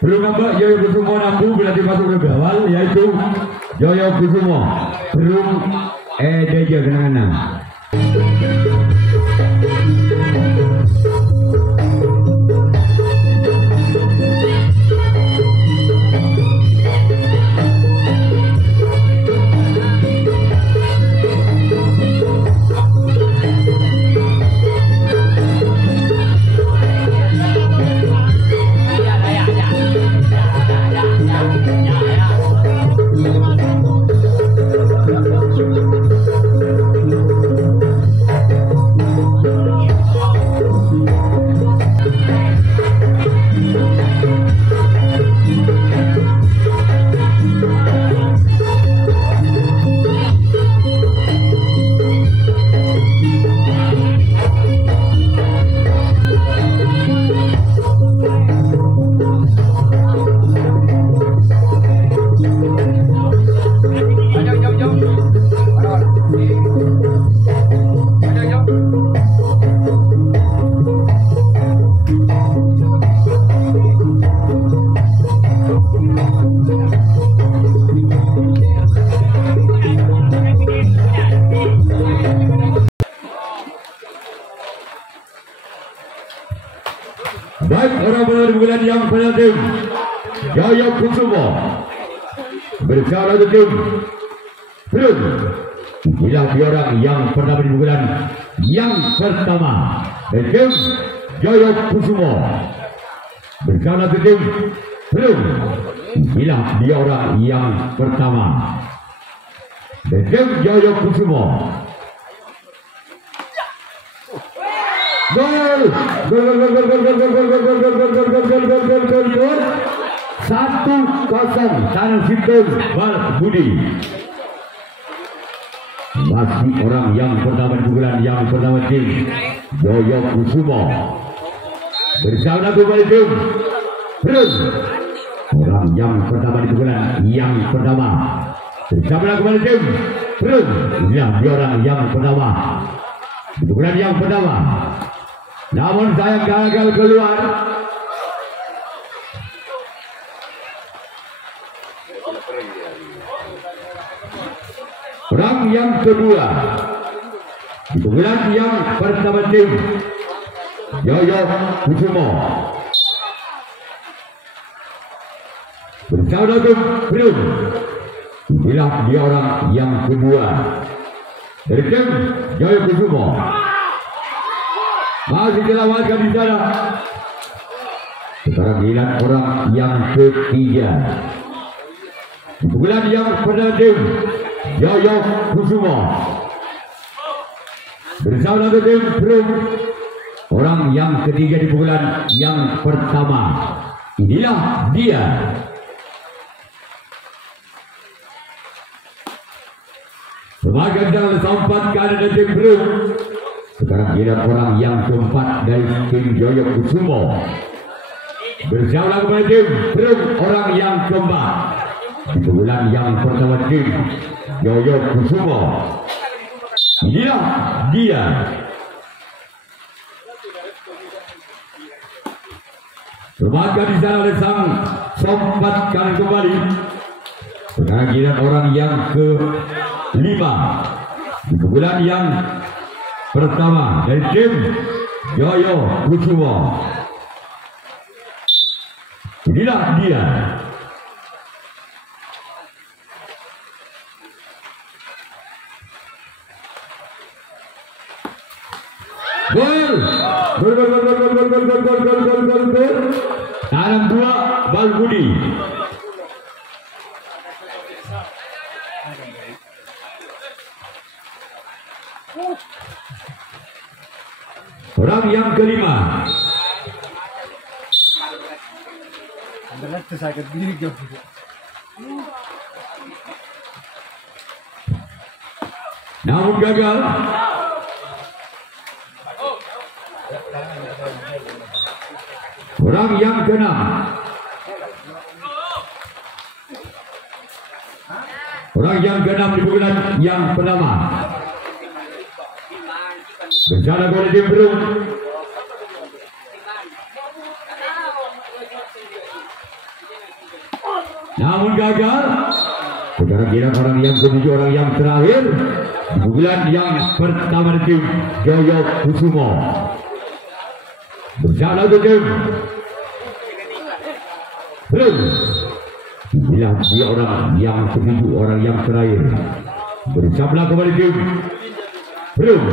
Belum nampak Yoyo Kusumo nampu berarti masuk ke gawal, yaitu Yoyo Kusumo belum Deja Genangan. Baik, orang bola di bulan yang penalti Yoyo Kusumo bersama tim belum. Inilah dia orang yang pertama di bulan yang pertama, tim Yoyo Kusumo bersama tim belum. Inilah dia orang yang pertama, tim Yoyo Kusumo. Gol, gol, gol, gol, gol, gol, gol, gol, gol, gol, gol, gol, gol, gol, gol, gol, gol, gol, gol, 1-0 Tanah Sinton Bal Budi. Masih orang yang pertama di bulan yang pertama tim Yoyo Kusumo bersama kembali tim Brun. Orang yang pertama di bulan yang pertama bersama kembali tim Brun. Inilah dia orang yang pertama di bulan yang pertama. Namun saya gagal keluar. Orang yang kedua di bulan yang pertama tim Yoyo Kusumo bersama tim belum. Inilah dia orang yang kedua dari tim Yoyo Kusumo. Masih dilawankan di sana. Sekarang hilang orang yang ketiga di bulan yang pertama tim Yoyo Kusumo bersama tim belum. Orang yang ketiga di bulan yang pertama. Inilah dia. Sebagai dalam sempat keadaan tim belum. Sekarang giliran orang yang keempat dari tim Yoyo Kusumo bersama kembali tim belum. Orang yang keempat di bulan yang pertama tim Yoyo Kusumo. Inilah dia. Lembaga di sana oleh sang sempat kali kembali. Sekarang giliran orang yang kelima di bulan yang pertama dari tim Yoyo Kusumo. Inilah dia. Gol, gol, gol, gol, gol, gol, gol, gol, gol, gol, gol, gol, gol. Tanam 2 Bal Budi. Orang yang kelima. Namun gagal. Orang yang keenam. Orang yang keenam di bulan yang pertama Bencana gol tim Perum. Namun gagal. Sekarang kira orang yang ketujuh, orang yang terakhir di pukulan yang pertama tim Joyo Kusumo. Bersama tim Perum. Inilah dia orang yang ketujuh, orang yang terakhir. Bersama kembali tim Perum.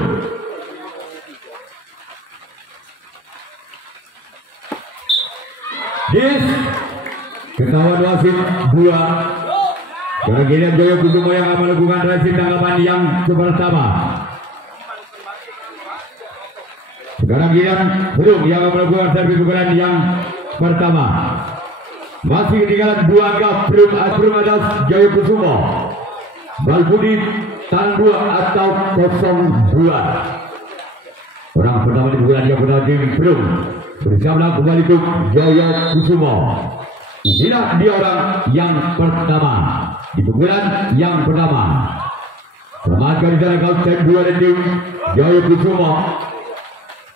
Dis ketahuan wasit 2. Karena giliran Joyo Kusumo yang akan melakukan reaksi tanggapan yang pertama. Sekarang giliran Perum yang akan melakukan servis pukulan yang pertama. Masih ketinggalan 2 angka Perum atas Joyo Kusumo. Bal budi tangan 2 atau 0-2. Orang pertama di pukulan yang pertama tim Perum. Bersama kembali ke Joyo Kusumo. Inilah dia orang yang pertama di pukulan yang pertama. Selamatkan di sana kapten 2 dari tim Joyo Kusumo.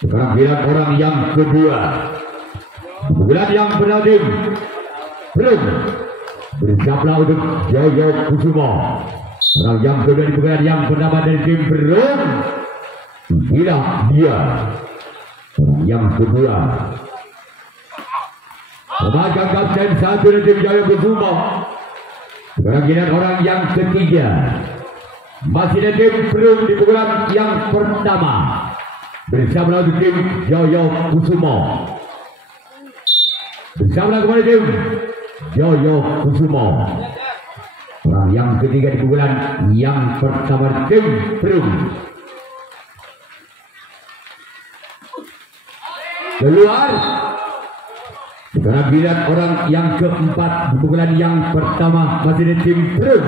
Sekarang giliran orang yang kedua di pukulan yang pertama tim Perum. Bersama untuk Joyo Kusumo. Orang yang kedua di pukulan yang pertama dari tim Perum. Inilah dia orang yang kedua. Selamatkan kapten 1 dari tim Joyo Kusumo. Sekarang giliran orang yang ketiga. Masih dari tim Perum di pukulan yang pertama. Bersama untuk tim Joyo Kusumo. Bersama kembali tim Joyo Kusumo. Orang yang ketiga di pukulan yang pertama tim Perum. Keluar. Sekarang giliran orang yang keempat di pukulan yang pertama masih di tim Perum.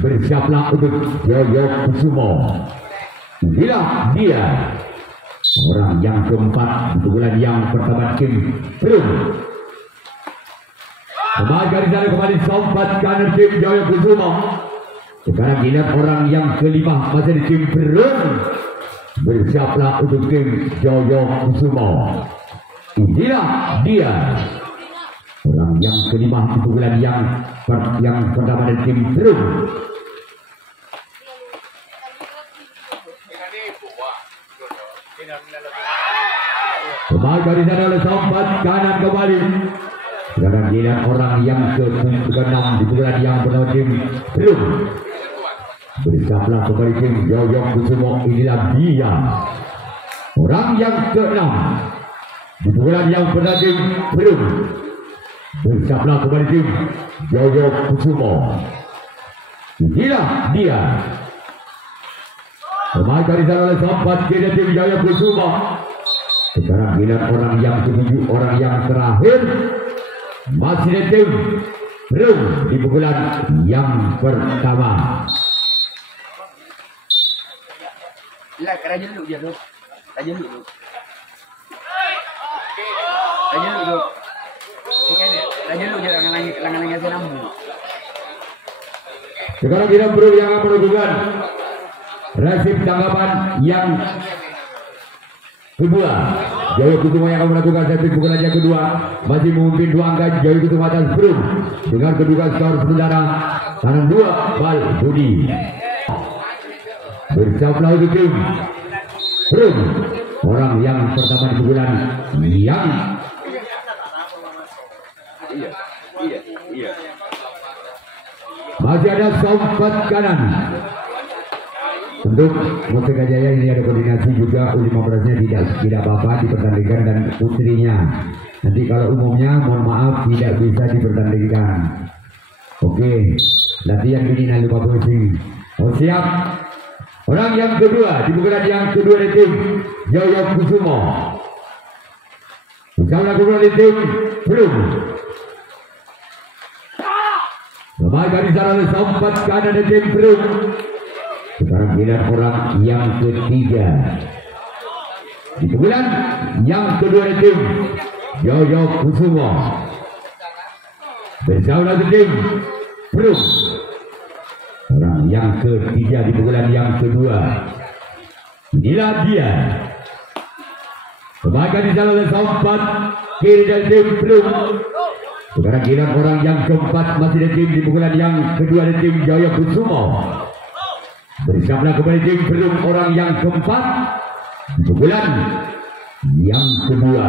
Bersiaplah untuk Joyo Kusumo. Inilah dia orang yang keempat di pukulan yang pertama tim Perum. Kembali di sana kembali sompat kanan tim Joyo Kusumo. Sekarang giliran orang yang kelima masih di tim Perum. Bersiaplah untuk tim Joyo Kusumo. Inilah dia orang yang kelima di pukulan yang pertama dari tim Perum. Kembali dari sana oleh sompat kanan kembali. Sekarang giliran orang yang ke-6 di pukulan yang pertama tim Perum. Bersablah kembali tim Joyo Kusumo. Inilah dia orang yang ke-6 di pukulan yang pertama tim Perum. Bersablah kembali tim Joyo Kusumo. Inilah dia. Kembali dari sana oleh sompat kiri tim Joyo Kusumo. Sekarang giliran orang yang ke-7, orang yang terakhir masih di tim Perum di pukulan yang pertama. Lah, raja dulu dia dulu. Raja dulu. Raja dulu. Raja dulu dia langan-langan senam. Sekarang kita Perum yang akan melakukan reaksi tanggapan yang kedua. Joyo Kusumo yang akan melakukan servis pukulan yang kedua. Masih memimpin 2 angka Joyo Kusumo atas Perum dengan kedudukan skor sementara tangan 2 bal budi. Bersama untuk tim Perum. Orang yang pertama di pukulan yang masih ada sompat kanan. Untuk Mustika Jaya ini ada koordinasi juga U15-nya tidak apa-apa dipertandingkan dan putrinya. Nanti kalau umumnya mohon maaf tidak bisa dipertandingkan. Oke, latihan binaan 50 sing. Oh siap. Orang yang kedua di pukulan yang kedua dari tim Joyo Kusumo. Bersama pukulan dari tim Perum. Kembali dari sana sompat kanan dari tim Perum. Sekarang giliran orang yang ketiga di pukulan yang kedua dari tim Joyo Kusumo. Bersama dengan tim Perum. Orang yang ketiga di pukulan yang kedua Inilah dia. Pemain di sana sempat kiri dari tim Belum. Sekarang giliran orang yang keempat masih dari tim di pukulan yang kedua dari tim Jaya Kusumo. Bersiaplah kembali tim Belum orang yang keempat di pukulan yang kedua.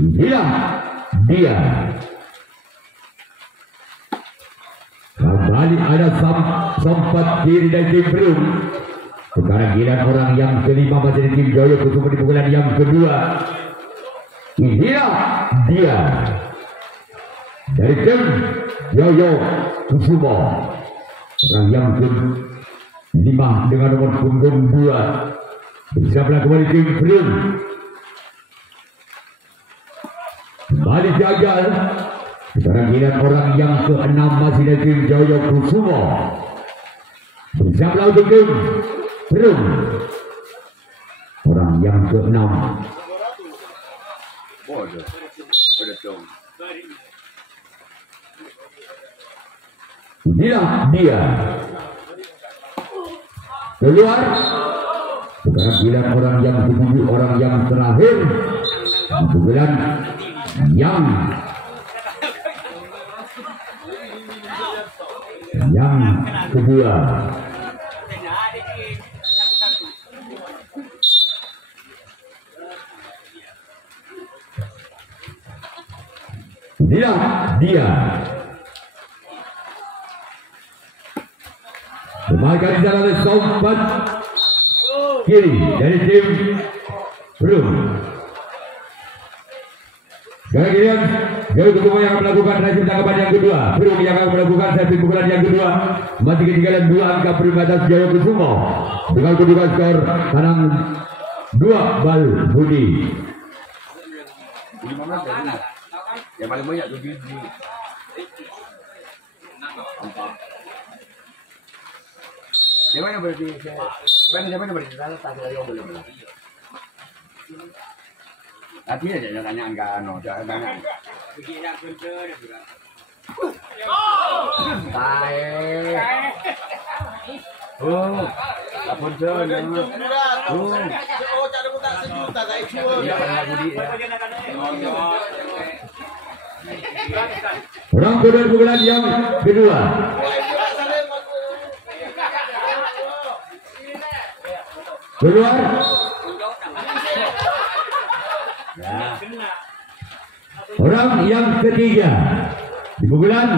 Inilah dia. Kembali ada sempat kiri dari tim Belum. Sekarang giliran orang yang kelima masih dari tim Jaya Kusumo di pukulan yang kedua. Inilah dia dari tim Jaya Kusumo. Orang yang kelima dengan nomor punggung 2. Bersiaplah kembali tim Belum. Kembali gagal. Sekarang giliran orang yang ke-6 masih dari tim Jaya Kusumo. Bersiaplah untuk tim Belum. Orang yang ke-6. Inilah dia. Keluar. Sekarang giliran orang yang ke-7, orang yang terakhir. Pukulan yang kedua. Inilah dia. Pemain di sana sempat kiri dari tim Belum. Kemudian Jaya Kusumo yang akan melakukan racun tangkapan yang kedua. Belum yang akan melakukan servis pukulan yang kedua. Masih ketinggalan 2 angka prima atas Jaya Kusumo. Dengan kedudukan skor Tanang 2 bal Budi. Yang paling banyak 7. Yang mana berarti? Yang mana berarti? Tak ada yang boleh. Tadi aja tanya enggak jangan tanya. Oh, lapor jangan. Oh, cak ada buta sejuta guys. Iya, Budi ya. Orang kedua pukulan yang kedua. Keluar. Ya. Orang yang ketiga di pukulan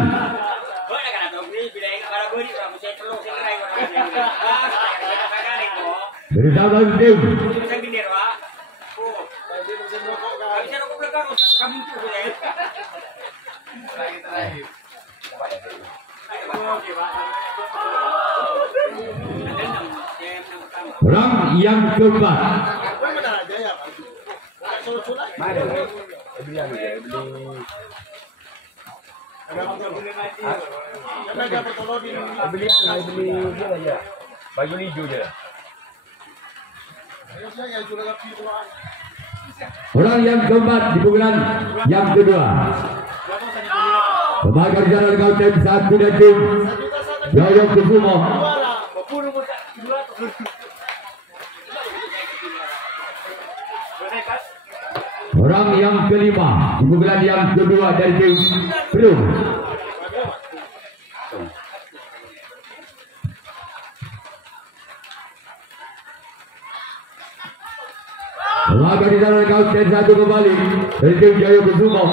bersama tim orang yang keempat. Baju hijau je. Orang yang keempat di pukulan yang kedua. Pemain di sana dengan tim 1 dan tim Jaya Kusumo. Orang yang kelima di pukulan yang kedua dari tim Belum. Pemain di sana dengan tim 1 kembali dari tim Jaya Kusumo.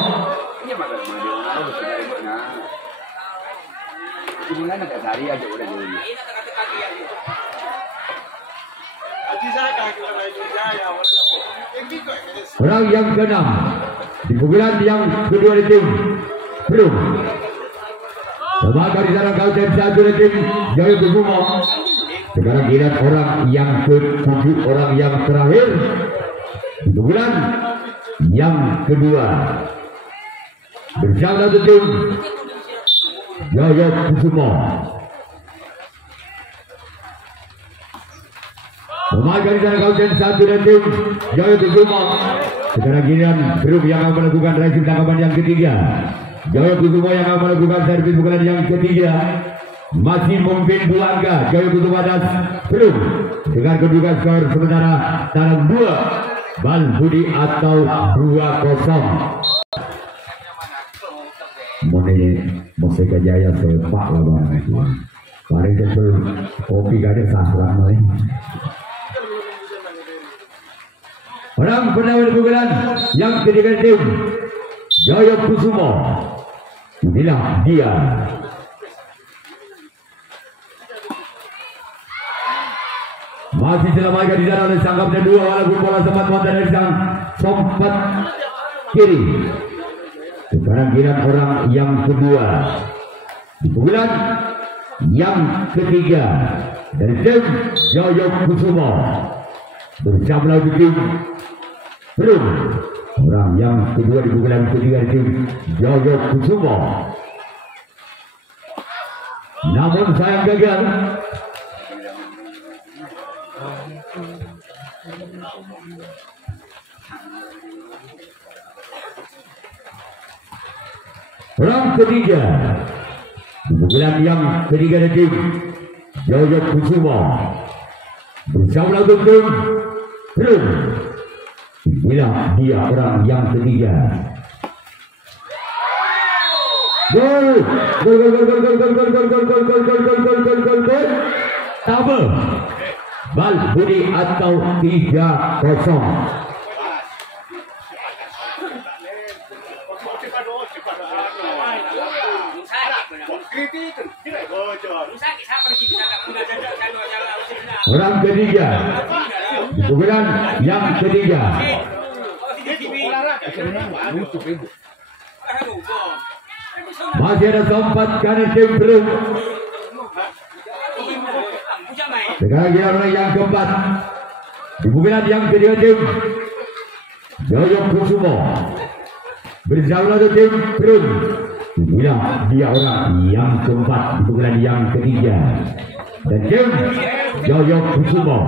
Gimana tak cari aja udah dulu. Orang yang ke-6 di pukulan yang kedua di tim Belum. Pemain di sana dengan tim 1 dari tim Jaya Kusumo. Sekarang giliran orang yang ke-7, orang yang terakhir di pukulan yang kedua. Bersama satu tim Jaya Kusumo. Pemain dari sana kauten 1 dan tim Jaya Kusumo. Sekarang giliran Belum yang akan melakukan racun tangkapan yang ketiga. Jaya Kusumo yang akan melakukan servis pukulan yang ketiga. masih memimpin 2 angka. Jaya Kusuma atas Perum dengan kedudukan skor sementara dalam 2 Bal Budi atau 2-0. Musik Jaya sepak lah bang. Paling kecil kopi gak ada sasaran lain. Orang penawar pukulan yang ketiga tim Jaya Kusuma. Inilah dia. Masih selamatkan di sana oleh sang kapten 2 walaupun bola sempat muatan dari sang sompat kiri. Sekarang giliran orang yang kedua di pukulan yang ketiga dari tim Jaya Kusuma bersama lawan tim Perum. Orang yang kedua di pukulan ketiga tim Jaya Kusuma, namun sayang gagal. Orang ketiga di pukulan yang ketiga dari tim Jaya Kusuma bersama lawan tim Perum. Inilah dia orang yang ketiga. Gol. Tabel Bal Budi atau 3-0. Orang ketiga pukulan yang ketiga masih ada keempat kanan tim Perum. Sekarang kita orang yang keempat di pukulan yang ketiga tim Jaya Kusuma bersama tim Perum. Inilah dia orang yang keempat di pukulan yang ketiga dan tim Jaya Kusuma.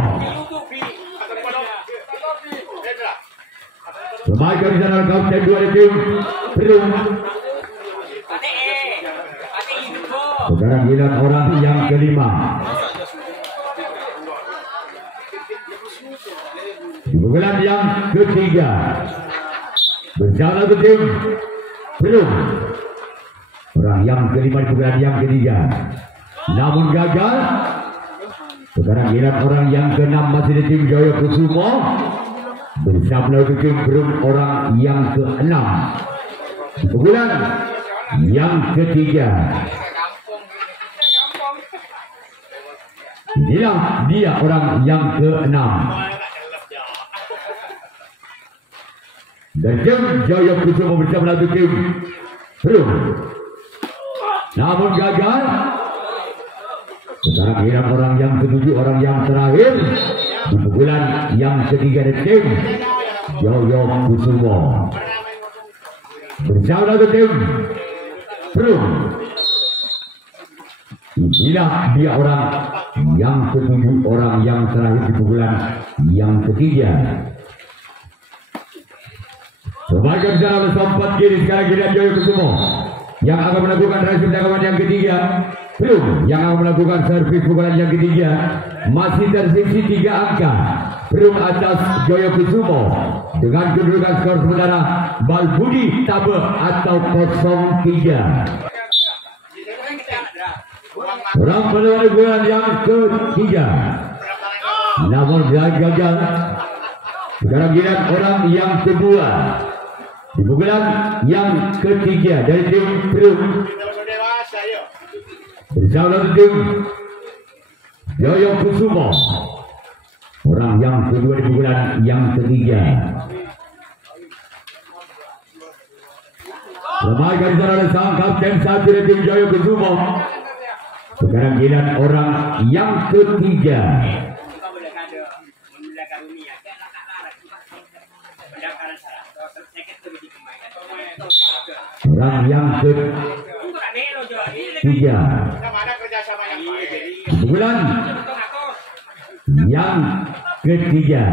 Semakin di sana kapten 2 dari tim Perum. Sekarang giliran orang yang kelima di pukulan yang ketiga bersama tim Perum. Orang yang kelima di pukulan yang ketiga namun gagal. Sekarang giliran orang yang keenam masih di tim Jaya Kusuma bersama tim Perum. Orang yang keenam di pukulan yang ketiga. Inilah dia orang yang keenam dan tim Jaya Kusuma bersama tim Perum namun gagal. Sekarang giliran orang yang ketujuh, orang yang terakhir di pukulan yang ketiga dari tim Jaya Kusuma bersama tim Perum. Inilah dia orang yang ketujuh, orang yang terakhir di pukulan yang ketiga. Sebagai dalam sempat kiri sekarang giliran Jaya Kusuma yang akan melakukan raih tendangan yang ketiga. Perum yang akan melakukan servis pukulan yang ketiga. Masih tersisi 3 angka. Perum atas Jaya Kusuma dengan kedudukan skor sementara Bal Budi Tabe atau 0-3. Orang penawar bulan yang ketiga namun gagal. Sekarang giliran orang yang kedua di pukulan yang ketiga dari tim Perum bersama tim Jaya Kusuma. Orang yang kedua di pukulan yang ketiga. Lemahkan oleh sang kapten 1 dari tim Jaya Kusuma. Sekarang giliran orang yang ketiga. Orang yang ketiga. Bulan yang ketiga.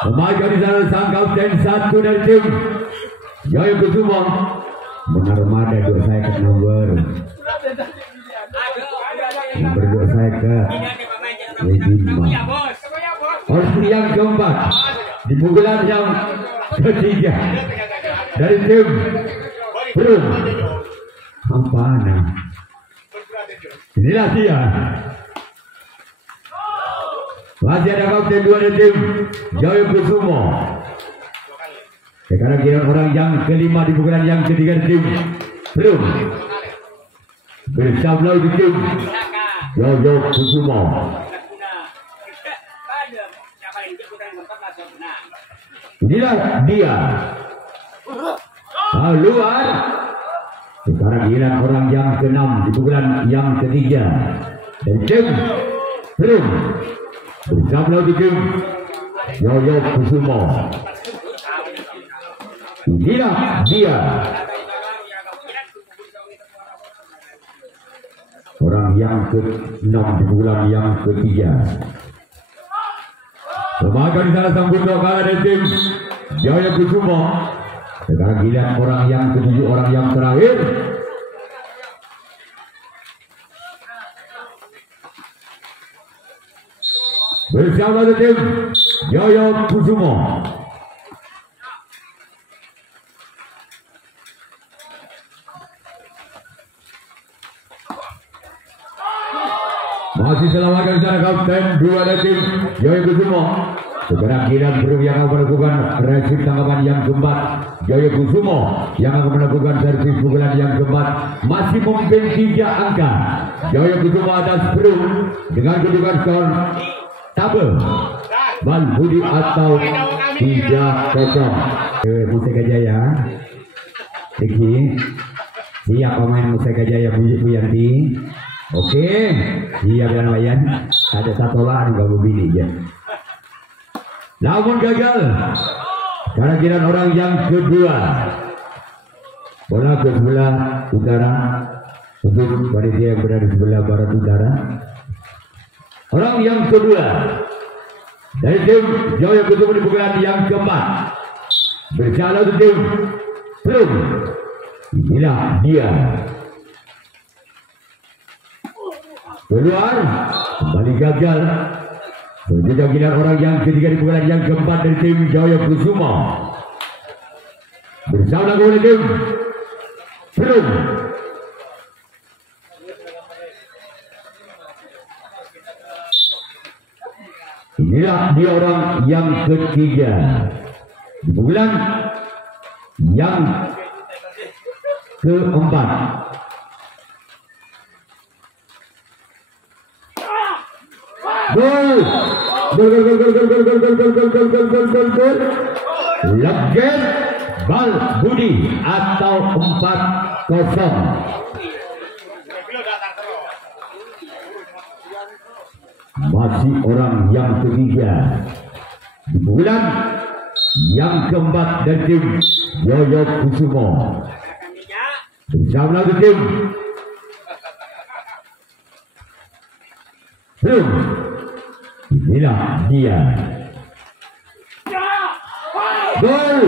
Pemain di sana sang kapten 1 dari tim Jaya Kusuma. Menarmada dua saya ke nomor berdua saya ke lima. Opsi yang keempat di pukulan yang ketiga dari tim Perum Ampana. Inilah dia. Masih ada kapten dua dari tim Jaya Kusumo. Sekarang giliran orang yang kelima di pukulan yang ketiga dari tim Perum. Bersama di tim Jaya Kusumo. Inilah dia. Keluar. Sekarang giliran orang yang keenam di pukulan yang ketiga dan tim Perum bersama di tim Jaya Kusumo. Inilah dia. Orang yang ke-6 di bulan yang ketiga. Remaja di sana sambut kalah dari tim Jaya Kusumo. Sekarang giliran orang yang ke-7, orang yang terakhir. Bersama dengan tim Jaya Kusumo. Masih selamatkan sana kapten dua dari tim Jaya Kusumo. Sekarang giliran Perum yang akan melakukan resip tanggapan yang keempat. Jaya Kusumo yang akan melakukan servis pukulan yang keempat. Masih memimpin 3 angka. Jaya Kusumo atas Perum dengan kedudukan skor tabel Bal Budi atau 3-0. Mustika Jaya Diki siap pemain Mustika Jaya Bu Yanti. Oke, iya kan Wayan. Ada satu lahan gak begini ya. Namun gagal. Karena giliran orang yang kedua. Bola ke sebelah utara untuk panitia yang berada di sebelah barat utara. Orang yang kedua dari tim Jaya Kusumo di pukulan yang keempat. Berjalan ke tim Perum. Inilah dia. Keluar, kembali gagal. Selanjutnya giliran orang yang ketiga di pukulan yang keempat dari tim Jaya Kusumo. Bersama dengan tim Perum. Inilah dia orang yang ketiga di pukulan yang keempat. Gol. Legend Bal Budi atau 4-0. Masih orang yang ketiga di bulan yang keempat dari tim Jaya Kusumo. Bersama dengan tim Perum. Inilah dia. Gol.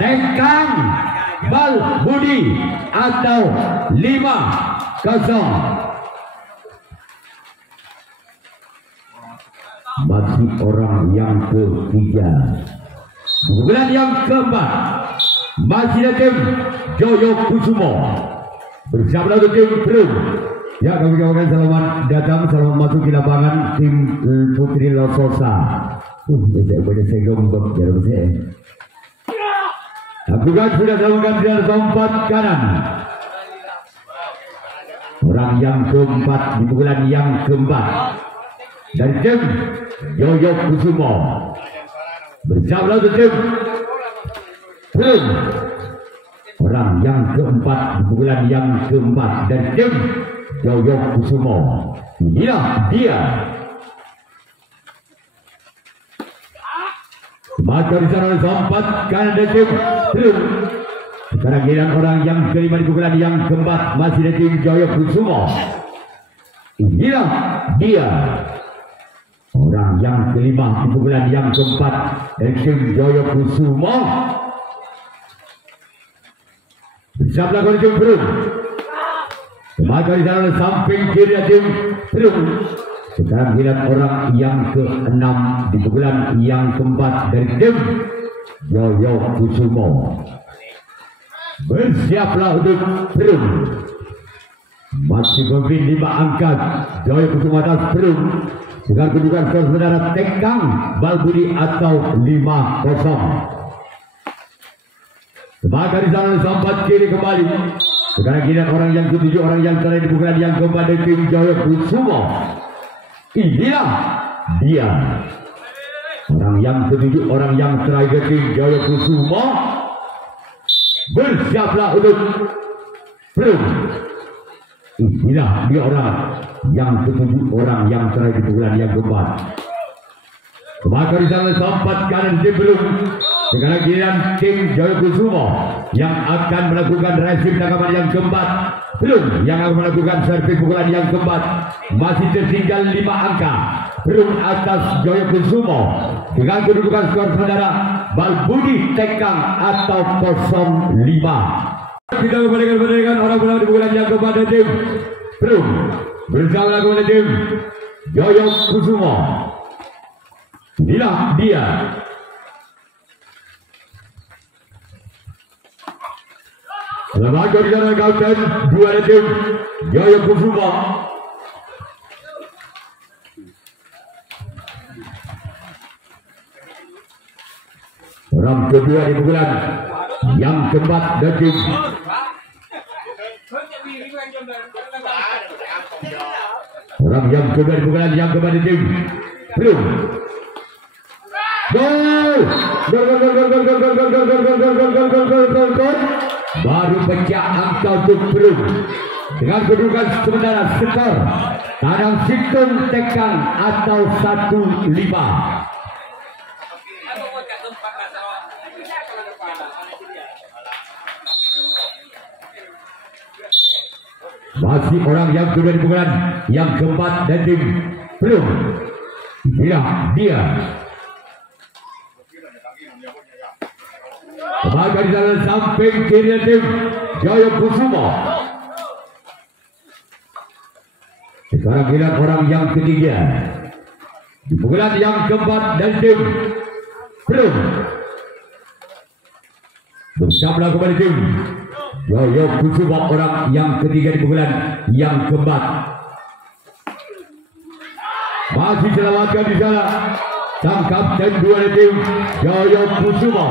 Tengkang Bal Budi atau 5-0. Masih orang yang ketiga di bulan yang keempat. Masih tim Jaya Kusumo bersama dengan tim Perum. Ya, kami ucapkan selamat datang, selamat masuk di lapangan tim Putri Lososa. Banyak saya gombok jarum saya. Lakukan sudah melakukan di tempat kanan. Orang yang keempat di pukulan yang keempat dari tim Jaya Kusumo bersama dengan tim Perum. Orang yang keempat di pukulan yang keempat dari tim Jaya Kusumo. Inilah dia. Maka di sana sempat kanan dari tim Perum. Sekarang giliran orang yang kelima di pukulan yang keempat masih dari tim Jaya Kusumo. Inilah dia. Orang yang kelima di pukulan yang keempat dari tim Joyo Kusumo. Siap lakukan tim Perum. Maka di sana samping kiri tim Perum. Sekarang lihat orang yang ke-6 di pukulan yang keempat dari tim Joyo Kusumo. Bersiaplah untuk Perum. Masih memimpin 5 angka Joyo Kusumo atas Perum dengan kedudukan saudara Tekang Balbudi atau 5-0. Maka di sana sampai kiri kembali. Sekarang kita orang yang ketujuh, orang yang terakhir di pukulan yang keempat dari tim Joyo Kusumo. Inilah dia. Orang yang ketujuh, orang yang terakhir tim Joyo Kusumo. Bersiaplah untuk Perum. Inilah dia orang yang ketujuh, orang yang terakhir di pukulan yang keempat. Maka di sana sampai kanan tim Perum. Sekarang giliran tim Joyo Kusumo yang akan melakukan resim tangkapan yang keempat. Perum yang akan melakukan servis pukulan yang keempat. Masih tertinggal 5 angka. Perum atas Joyo Kusumo dengan kedudukan skor saudara Balbudi Tekang atau 0-5. Kita kembalikan orang-orang di pukulan yang keempat dari tim Perum bersama lakukan tim Joyo Kusumo. Inilah dia. Selamat di sana kapten 2 dari tim Joyo Kusumo. Orang kedua di pukulan yang keempat dari tim orang yang kedua di pukulan yang keempat dari tim Perum. Gol! Gol! Baru pecah angka untuk Perum dengan kedudukan sementara skor Tanang Situng Tekang atau 1-5. Masih orang yang kedua di pukulan yang keempat dan tim Perum. Dia. Maka di dalam samping kiri tim Joyo Kusumo. Sekarang giliran orang yang ketiga di pukulan yang keempat dan tim Perum. Bersama kembali tim Joyo Kusumo, orang yang ketiga di pukulan yang keempat. Masih selamatkan di sana sang kapten 2 dari tim Joyo Kusumo.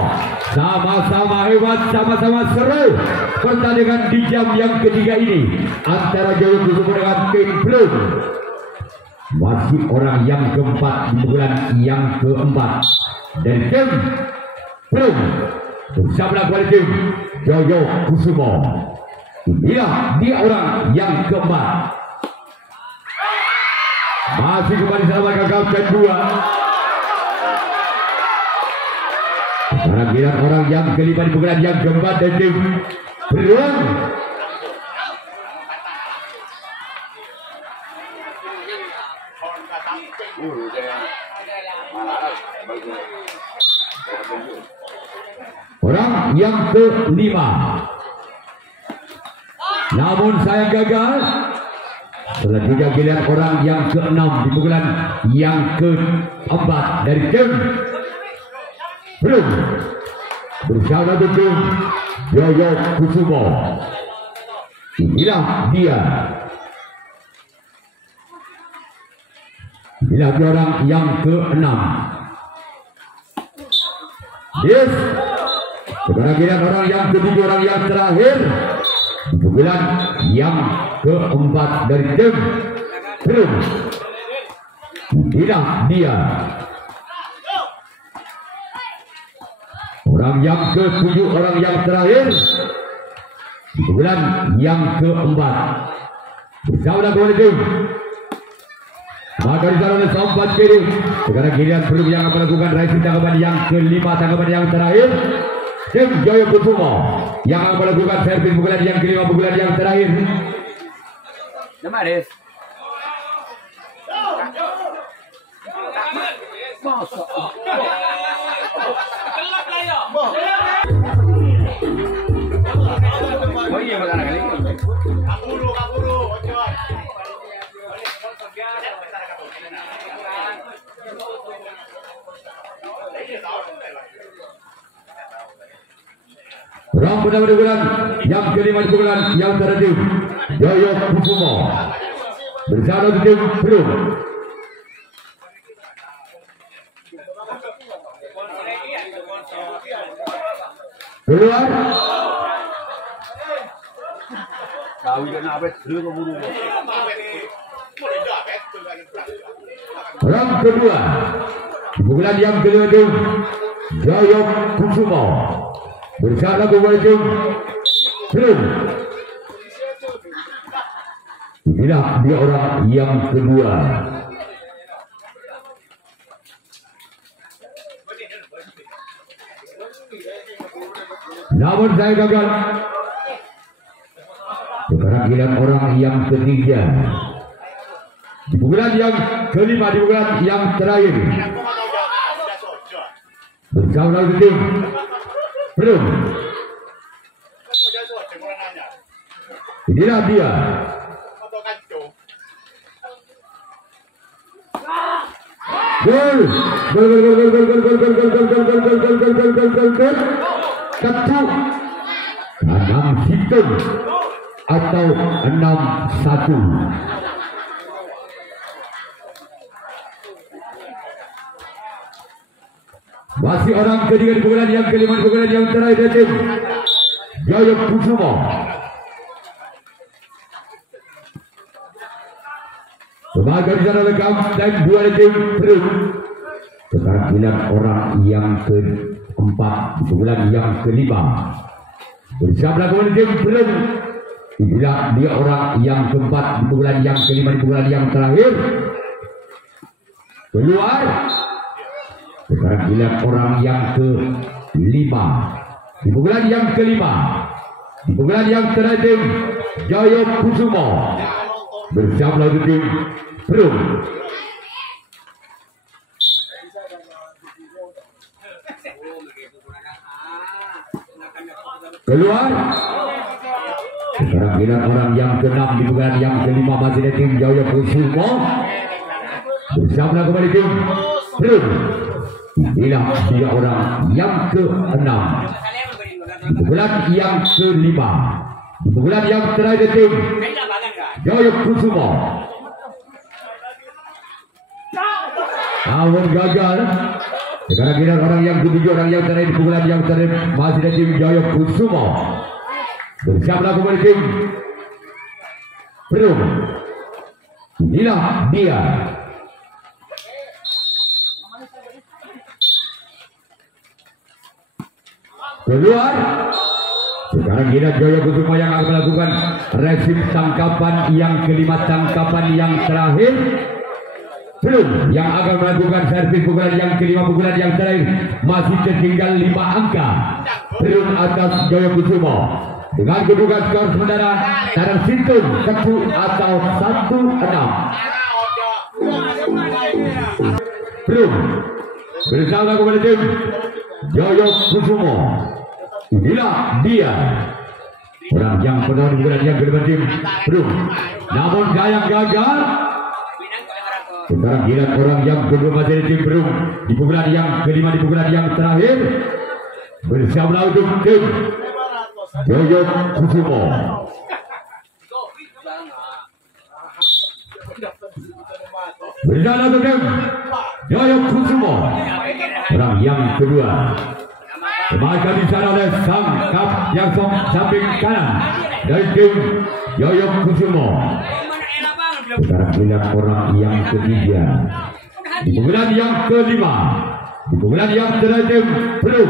Sama-sama hebat, sama-sama seru pertandingan di jam yang ketiga ini antara Joyo Kusumo dengan tim Perum. Masih orang yang keempat di pukulan yang keempat dan tim Perum bersama kembali tim Joyo Kusumo. Inilah dia orang yang keempat. Masih kembali selamatkan kapten 2. Sekarang giliran orang yang kelima di pukulan yang keempat dan tim Perum. Orang yang kelima. Namun saya gagal. Selanjutnya giliran orang yang ke-6 di pukulan yang keempat dari tim Perum. Bersama tim Joyo Kusumo. Inilah dia. Inilah dia orang yang ke-6. Yes. Sekarang giliran orang yang ke-7, orang yang terakhir di pukulan yang keempat dari tim Perum. Inilah dia. Orang yang ke-7, orang yang terakhir di pukulan yang keempat. Bersama kembali tim. Maka di sana sampai kiri. Sekarang giliran Perum yang akan melakukan racing tangkapan yang kelima, tangkapan yang terakhir. Tim Joyo Kusumo yang akan melakukan servis pukulan yang kelima, pukulan yang terakhir. Masa. Oh iya makanya kali. Kapuru. Orang pertama bulan yang kelima bulan yang terakhir Joyo Kusumo bersama tim belum keluar Tahu kan apa dulu keburu. orang kedua bulan yang kelima tim Joyo Kusumo bersama kembali tim belum. Inilah dia orang yang kedua. Namun saya gagal. Sekarang giliran orang yang ketiga. Di bulan yang kelima, di bulan yang terakhir. Bersama tim belum. Inilah dia. Gol. Satu 6 hitam atau 6-1. Masih orang ketiga di bulan yang kelima, di bulan yang terakhir tim Joyo Kusumo. Sebagai di sana lekam dan dua tim belum. Sekarang bilang orang yang keempat di bulan yang kelima bersama kembali tim belum. Inilah dia orang yang keempat di bulan yang kelima, di bulan yang terakhir keluar. Sekarang bilang orang yang kelima di bulan yang kelima, di bulan yang terakhir Joyo Kusumo bersama tim belum. Keluar. Sekarang bilang orang yang keenam di bulan yang kelima masih ada tim Joyo Kusumo bersama kembali tim belum. Inilah dia orang yang keenam di bulan yang kelima, di bulan yang terakhir tim Joyo Kusumo. Namun gagal. Sekarang kita orang yang ketujuh, orang yang terakhir di bulan yang terakhir masih ada tim Joyo Kusumo bersama kembali tim belum. Inilah dia. Keluar. Sekarang kita Joyo Kusumo yang akan melakukan resip tangkapan yang kelima, tangkapan yang terakhir belum, yang akan melakukan servis pukulan yang kelima, pukulan yang terakhir masih tertinggal 5 angka belum atas Joyo Kusumo dengan kedudukan skor sementara Tarang Sintung 1 atau 1-6 belum bersama kepada tim Joyo Kusumo. Inilah dia orang yang pertama di bulan yang kedua tim belum, namun sayang gagal. Sekarang giliran orang yang kedua masih di tim belum di pukulan yang kelima, di pukulan yang terakhir bersama untuk tim Joyo Kusumo. Bersama untuk tim Joyo Kusumo orang yang kedua. Maka di sana oleh sang kap yang samping kanan dari tim Joyo Kusumo. Sekarang giliran orang yang ketiga di pukulan yang kelima, di pukulan yang terakhir belum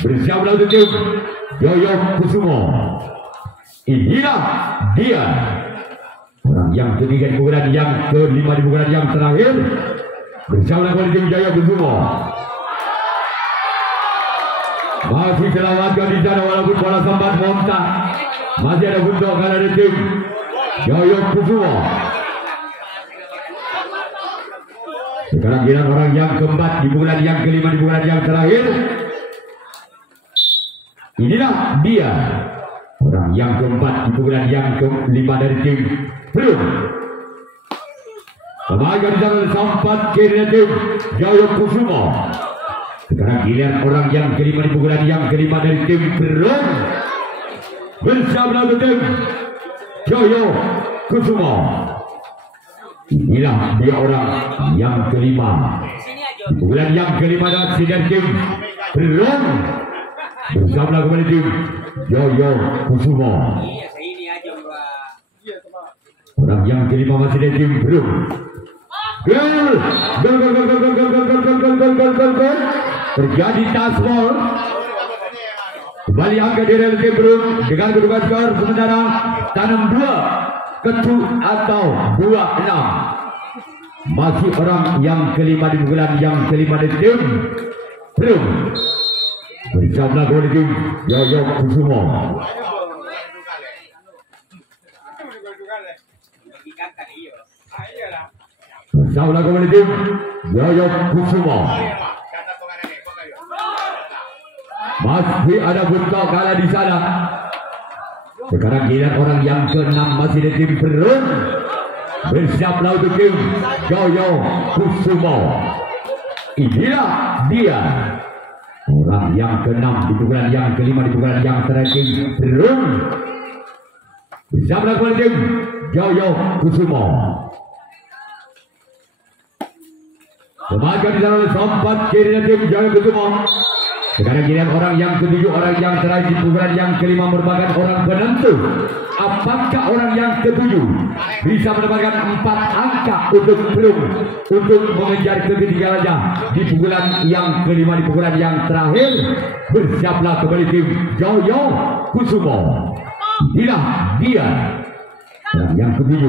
bersama untuk tim Joyo Kusumo. Inilah dia orang yang ketiga di pukulan yang kelima, di pukulan yang terakhir bersama dengan tim Joyo Kusumo. Masih selamatkan di sana walaupun bola sempat montak. Masih ada untuk kanan tim Joyo Kusumo. Sekarang giliran orang yang keempat di pukulan yang kelima di pukulan yang terakhir. Inilah dia orang yang keempat di pukulan yang kelima dari tim Belum. Pemain jalan sampat kiri tim Jaya Kusuma. Sekarang giliran orang yang kelima di pukulan yang kelima dari tim Belum. Bersama tim Jaya Kusuma. Inilah dia orang yang kelima. Bulan yang kelima dan sidang tim Belum. Bersama kembali tim Jaya Kusuma. Orang yang kelima masih dari tim Belum. Gol. Terjadi tasbol. Kembali angka dari tim Belum dengan kedudukan skor sementara tanam 2-7 atau 2-6. Masih orang yang kelima di bulan yang kelima di tim Belum. Bersama kembali tim Jaya Kusuma. Bersama kembali tim Jaya Kusuma. Masih ada bentuk kalah di sana. Sekarang giliran orang yang ke-6 masih di tim Belum. Bersiaplah untuk tim Jaya Kusuma. Inilah dia orang yang ke-6 di pukulan yang kelima di pukulan yang terakhir tim Belum. Bersiaplah kembali tim Jaya Kusuma. Tenaga di dalam sempat kiri tim Jaya Kusuma. Sekarang giliran orang yang ke-7 orang yang terakhir di pukulan yang kelima merupakan orang penentu. Apakah orang yang ke-7 bisa mendapatkan 4 angka untuk Belum untuk mengejar ketiganya di pukulan yang kelima di pukulan yang terakhir? Bersiaplah kembali tim Jaya Kusuma. Inilah dia orang yang ke-7.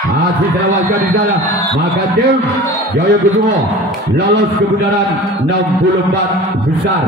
Masih terlewatkan di sana, maka tim Jaya Kusuma lolos ke putaran 64 besar.